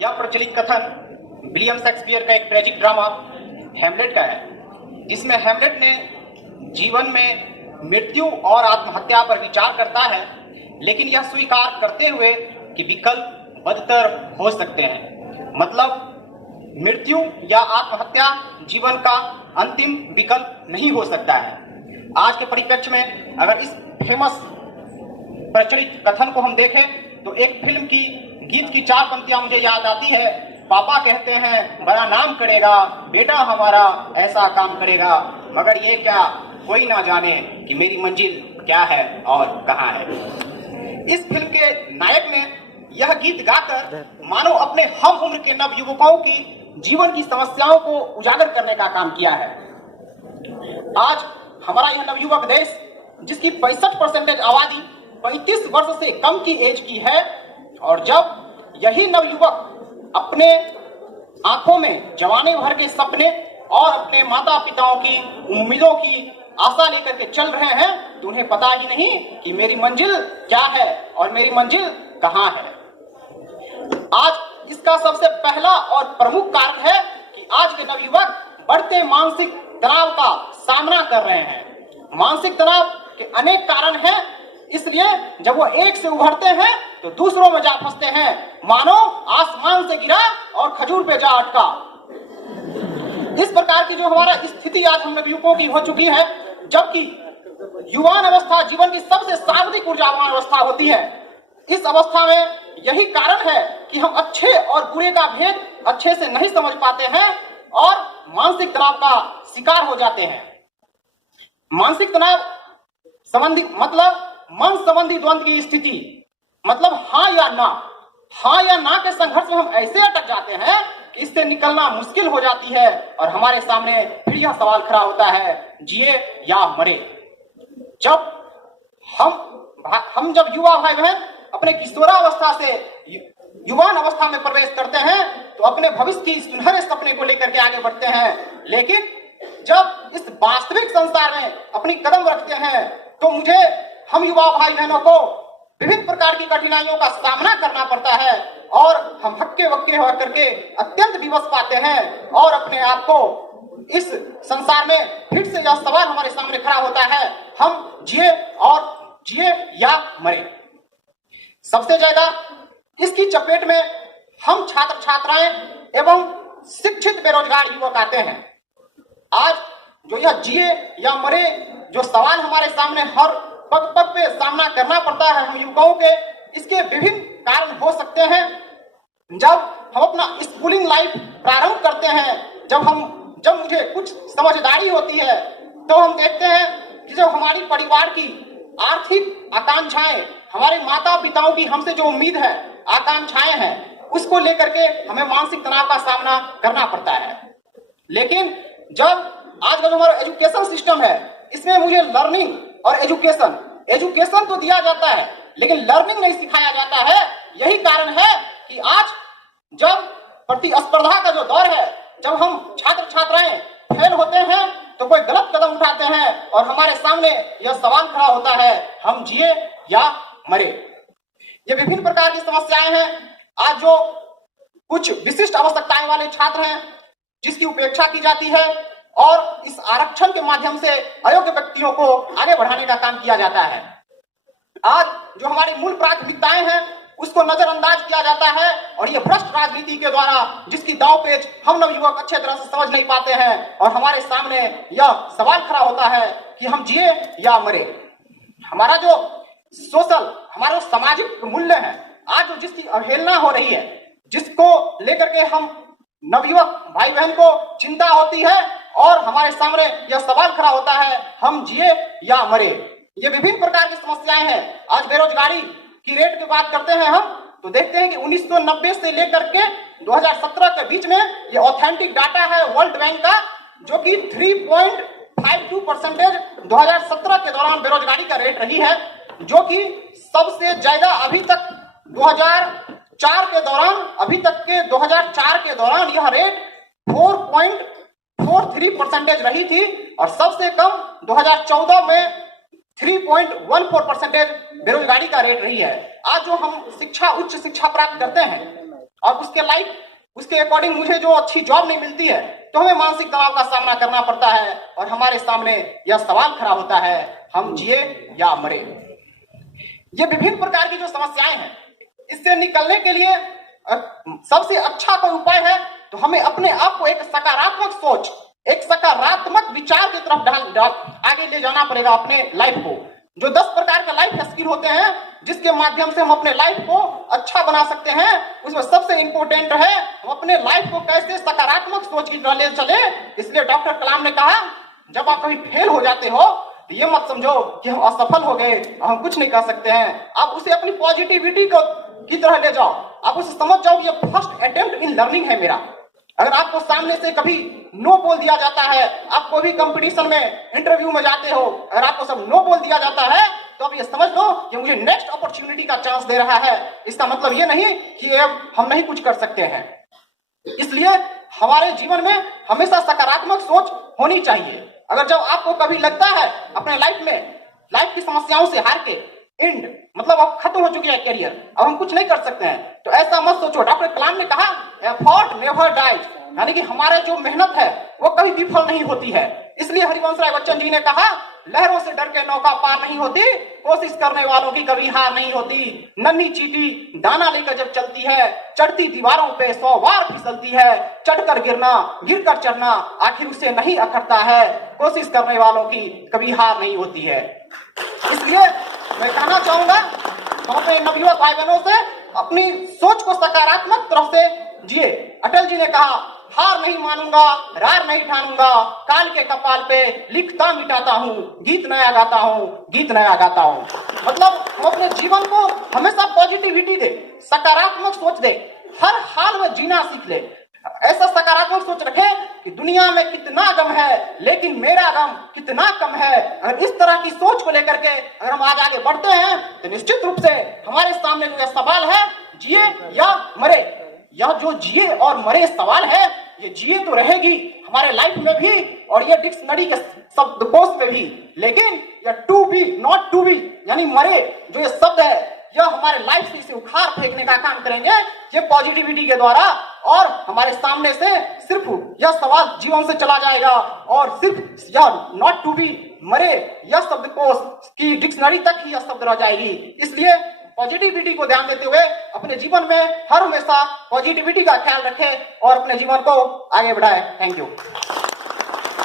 यह प्रचलित कथन विलियम शेक्सपियर का एक ट्रेजिक ड्रामा हैमलेट का है, जिसमें हैमलेट ने जीवन में मृत्यु और आत्महत्या पर विचार करता है, लेकिन यह स्वीकार करते हुए कि विकल्प बदतर हो सकते हैं। मतलब मृत्यु या आत्महत्या जीवन का अंतिम विकल्प नहीं हो सकता है। आज के परिप्रेक्ष्य में अगर इस फेमस प्रचलित कथन को हम देखें तो एक फिल्म की गीत की 4 पंक्तियां मुझे याद आती है। पापा कहते हैं बड़ा नाम करेगा, बेटा हमारा ऐसा काम करेगा, मगर ये क्या कोई ना जाने कि मेरी मंजिल क्या है और कहाँ है। इस फिल्म के नायक ने यह गीत गाकर मानो अपने हम उम्र के नवयुवकों की जीवन की समस्याओं को उजागर करने का काम किया है। आज हमारा यह नवयुवक देश, जिसकी 65% आबादी 35 वर्ष से कम की एज की है, और जब यही नवयुवक अपने आंखों में जवानी भर के सपने और अपने माता पिताओं की उम्मीदों की आशा लेकर के चल रहे हैं, तो उन्हें पता ही नहीं कि मेरी मंजिल क्या है और मेरी मंजिल कहाँ है। आज इसका सबसे पहला और प्रमुख कारण है कि आज के नवयुवक बढ़ते मानसिक तनाव का सामना कर रहे हैं। मानसिक तनाव के अनेक कारण हैं, इसलिए जब वो एक से उभरते हैं तो दूसरों में जा फंसते हैं, मानो आसमान से गिरा और खजूर पे जा अटका। इस प्रकार की जो हमारा स्थिति आज हम नवयुवकों की हो चुकी है, जबकि युवान अवस्था जीवन की सबसे सर्वाधिक ऊर्जावान अवस्था होती है। इस अवस्था में यही कारण है कि हम अच्छे और बुरे का भेद अच्छे से नहीं समझ पाते हैं और मानसिक तनाव का शिकार हो जाते हैं। मानसिक तनाव संबंधी मतलब मन संबंधी द्वंद की स्थिति, मतलब हाँ या ना के संघर्ष में हम ऐसे अटक जाते हैं कि इससे निकलना मुश्किल हो जाती है और हमारे सामने फिर यह सवाल खड़ा होता है, जिए या मरे। जब हम जब युवा भाई बहन अपने किशोरावस्था से युवान अवस्था में प्रवेश करते हैं तो अपने भविष्य की सुनहरे सपने को लेकर के आगे बढ़ते हैं, लेकिन जब इस वास्तविक संसार में अपनी कदम रखते हैं तो हम युवा भाई बहनों को विभिन्न प्रकार की कठिनाइयों का सामना करना पड़ता है और हम हक्के बक्के होकर के अत्यंत विवश पाते हैं और अपने आप को इस संसार में फिर से यह सवाल हमारे सामने खड़ा होता है, हम जिए या मरे। सबसे ज्यादा इसकी चपेट में हम छात्र छात्राएं एवं शिक्षित बेरोजगार युवक आते हैं। आज जो यह जिए या मरे जो सवाल हमारे सामने हर पग पग पे सामना करना पड़ता है हम युवकों के, इसके विभिन्न कारण हो सकते हैं। जब हम अपना स्कूलिंग लाइफ प्रारंभ करते हैं, जब मुझे कुछ समझदारी होती है, तो हम देखते हैं कि जो हमारी परिवार की आर्थिक आकांक्षाएं, हमारे माता पिताओं की हमसे जो उम्मीद है, आकांक्षाएं हैं, उसको लेकर के हमें मानसिक तनाव का सामना करना पड़ता है। लेकिन जब आज का जो हमारा एजुकेशन सिस्टम है, इसमें मुझे लर्निंग और एजुकेशन तो दिया जाता है, लेकिन लर्निंग नहीं सिखाया जाता है। यही कारण है कि आज जब प्रतिस्पर्धा का जो दौर है, जब हम छात्र छात्राएं फेल होते हैं तो कोई गलत कदम उठाते हैं और हमारे सामने यह सवाल खड़ा होता है, हम जिए या मरे। ये विभिन्न प्रकार की समस्याएं हैं। आज जो कुछ विशिष्ट आवश्यकताएं वाले छात्र हैं, जिसकी उपेक्षा की जाती है और इस आरक्षण के माध्यम से अयोग्य व्यक्तियों को आगे बढ़ाने का काम किया जाता है। आज जो हमारी मूल प्राथमिकताएं हैं, उसको नजरअंदाज किया जाता है और ये भ्रष्ट राजनीति के द्वारा, जिसकी दांवपेच हम नवयुवक अच्छे तरह से समझ नहीं पाते हैं और हमारे सामने यह सवाल खड़ा होता है कि हम जिए या मरे। हमारा जो सामाजिक मूल्य है, आज जो जिसकी अवहेलना हो रही है, जिसको लेकर के हम नवयुवक भाई बहन को चिंता होती है और हमारे सामने यह सवाल खड़ा होता है, हम जिए या मरे। ये विभिन्न प्रकार की समस्याएं हैं। आज बेरोजगारी की रेट की बात करते हैं हम, तो देखते हैं कि 1990 से लेकर के 2017 के बीच में ये ऑथेंटिक डाटा है वर्ल्ड बैंक का, जो कि 3.52% 2017 के दौरान बेरोजगारी का रेट रही है, जो कि सबसे ज्यादा अभी तक 2004 के दौरान यह रेट 4.43% रही थी और सबसे कम 2014 में 3.14% बेरोजगारी का रेट रही है। आज जो हम उच्च शिक्षा प्राप्त करते हैं, और उसके अकॉर्डिंग मुझे जो अच्छी जॉब नहीं मिलती है, तो हमें मानसिक तनाव का सामना करना पड़ता है और हमारे सामने यह सवाल खड़ा होता है, हम जिए या मरे। ये विभिन्न प्रकार की जो समस्याएं हैं, इससे निकलने के लिए सबसे अच्छा कोई उपाय है तो हमें अपने आप को एक सकारात्मक सोच, एक सकारात्मक विचार की तरफ आगे ले जाना पड़ेगा अपने लाइफ को। जो 10 प्रकार के लाइफ स्किल होते हैं जिसके माध्यम से हम अपने लाइफ को अच्छा बना सकते हैं, उसमें सबसे इंपॉर्टेंट है हम अपने लाइफ को कैसे सकारात्मक सोच की तरह ले चले। इसलिए डॉक्टर कलाम ने कहा, जब आप कभी फेल हो जाते हो तो ये मत समझो कि हम असफल हो गए और हम कुछ नहीं कर सकते हैं। आप उसे अपनी पॉजिटिविटी की तरह ले जाओ, आप उसे समझ जाओ कि ये फर्स्ट अटेम्प्ट इन लर्निंग है मेरा। अगर आपको सामने से कभी नो बोल दिया जाता है, आप कोई भी कंपटीशन में इंटरव्यू में जाते हो, अगर आपको सब नो बोल दिया जाता है तो अब ये समझ लो कि मुझे नेक्स्ट अपॉर्चुनिटी का चांस दे रहा है। इसका मतलब ये नहीं कि अब हम नहीं कुछ कर सकते हैं। इसलिए हमारे जीवन में हमेशा सकारात्मक सोच होनी चाहिए। अगर जब आपको कभी लगता है अपने लाइफ की समस्याओं से हार के एंड, मतलब अब खत्म हो चुकी है करियर, अब हम कुछ नहीं कर सकते हैं, तो ऐसा मत सोचो। डॉक्टर कलाम ने कहा, एफर्ट नेवर डाइज, यानी कि हमारे जो मेहनत है वो कभी विफल नहीं होती है। इसलिए हरिवंश राय बच्चन जी ने कहा, लहरों से डर के नौका पार नहीं होती, कोशिश करने वालों की कभी हार नहीं होती। नन्ही चींटी दाना लेकर जब चलती है, चढ़ती दीवारों पे 100 बार फिसलती है, चढ़कर गिरना, गिरकर चढ़ना, आखिर उसे नहीं अखरता है। कोशिश करने वालों की कभी हार नहीं होती है। इसलिए मैं कहना चाहूंगा, हम अपने नवयुवक भाई बहनों से अपनी सोच को सकारात्मक तरफ से जिए। अटल जी ने कहा, हार नहीं मानूंगा, रार नहीं ठानूंगा, काल के कपाल पे लिखता मिटाता हूँ, गीत नया गाता हूँ, गीत नया गाता हूँ। मतलब हम अपने जीवन को हमेशा पॉजिटिविटी दे, सकारात्मक सोच दे, हर हाल में जीना सीख ले। ऐसा सकारात्मक सोच रखे कि दुनिया में कितना गम है लेकिन मेरा गम कितना कम है। अगर इस तरह की सोच को लेकर के अगर हम आगे बढ़ते हैं तो निश्चित रूप से हमारे सामने जो सवाल है, जिए या मरे, यह जो जिए और मरे सवाल है, ये जिए तो रहेगी हमारे लाइफ में भी और ये डिक्शनरी के शब्दकोश में भी, लेकिन यह to be not to be यानी मरे जो ये शब्द है, यह हमारे लाइफ से इसे उखाड़ फेंकने का काम करेंगे ये पॉजिटिविटी के द्वारा। और हमारे सामने से सिर्फ यह सवाल जीवन से चला जाएगा और सिर्फ यह नॉट टू बी मरे यह शब्दकोश की डिक्शनरी तक ही यह शब्द रह जाएगी। इसलिए पॉजिटिविटी को ध्यान देते हुए अपने जीवन में हर हमेशा पॉजिटिविटी का ख्याल रखें और अपने जीवन को आगे बढ़ाएं। Thank you.